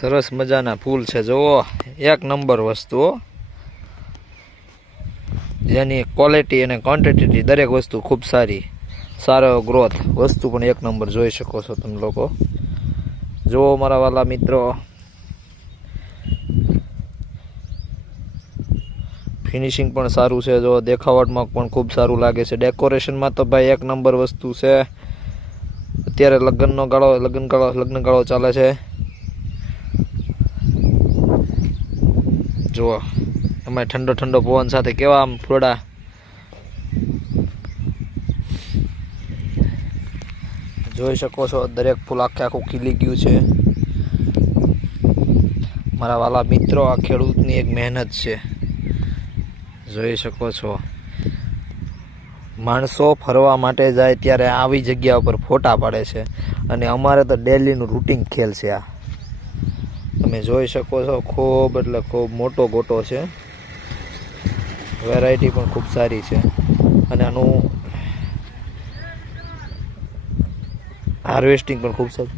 સરસ મજાના ફૂલ છે. જુઓ, એક નંબર વસ્તુ જેની ક્વોલિટી અને ક્વોન્ટિટી દરેક વસ્તુ ખૂબ સારી, સારો ગ્રોથ વસ્તુ પણ એક નંબર જોઈ શકો છો તમે લોકો. જુઓ મારા વાલા મિત્રો. ફિનિશિંગ પણ સારું છે. જો દેખાવટમાં પણ ખૂબ સારું લાગે છે. ડેકોરેશનમાં તો ભાઈ એક નંબર વસ્તુ છે. અત્યારે લગ્નનો ગાળો, લગ્ન ગાળો લગ્ન ગાળો ચાલે છે. જુઓ એમાં ઠંડો ઠંડો પવન સાથે કેવા આમ ફૂલડા જોઈ શકો છો, દરેક ફૂલ આખે આખું ખીલી ગયું છે. મારા વાલા મિત્રો, આ ખેડૂતની એક મહેનત છે. જોઈ શકો છો. માણસો ફરવા માટે જાય ત્યારે આવી જગ્યા ઉપર ફોટા પાડે છે. અને અમારે તો ડેલીનું રૂટિન ખેલ છે આ. તમે જોઈ શકો છો, ખૂબ એટલે ખૂબ મોટો ગોટો છે. વેરાયટી પણ ખૂબ સારી છે. અને આનું હાર્વેસ્ટિંગ પણ ખૂબ સારું.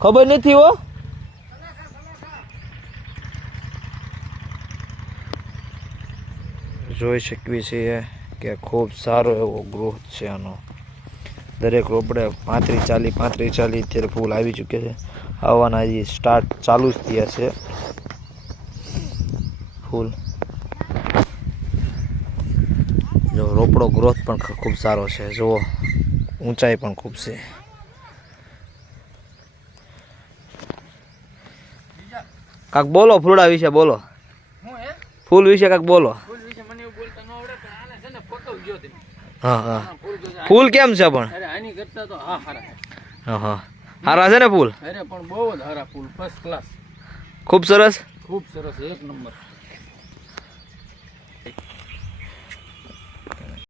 ખબર નથી હો? જોઈ શકીએ છીએ કે ખૂબ સારો એવો ગ્રોથ છે આનો. દરેક રોપડે પાંત્રીસ ચાલી પાંત્રીસ ચાલી અત્યારે ફૂલ આવી ચૂક્યા છે. આવવાના હજી સ્ટાર્ટ ચાલુ જ થયા છે. ફૂલ. જો રોપડો ગ્રોથ પણ ખૂબ સારો છે. જુઓ ઊંચાઈ પણ ખૂબ છે. કાક બોલો ફૂલડા વિશે બોલો. ફૂલ વિશે કાક બોલો. ફૂલ વિશે મને બોલતા ન આવડે પણ આને છે ને પકવજો તમે. હા હા. ફૂલ કેમ છે પણ? અરે આની કરતા તો હા હારા હા હા. હારા છે ને ફૂલ? અરે પણ બહુ જ હારા ફૂલ ફર્સ્ટ ક્લાસ ખૂબ સરસ? ખૂબ સરસ એક નંબર.